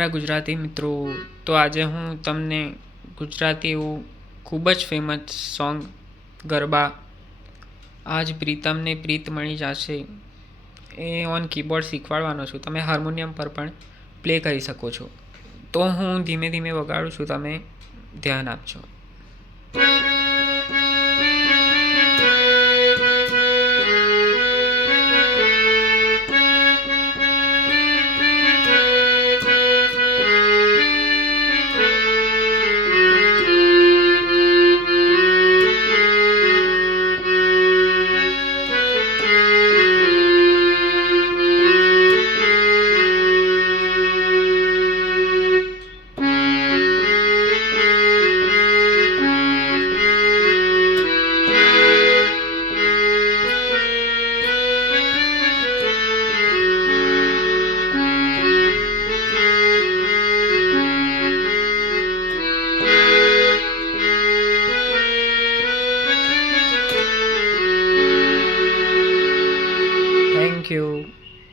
મારા ગુજરાતી મિત્રો, તો આજે હું તમને ગુજરાતી એવું ખૂબ જ ફેમસ સોંગ ગરબા આજ પ્રીતમને પ્રીત મળી જશે એ ઓન કીબોર્ડ શીખવાડવાનો છું. તમે હાર્મોનિયમ પર પણ પ્લે કરી શકો છો. તો હું ધીમે ધીમે વગાડું છું, તમે ધ્યાન આપજો.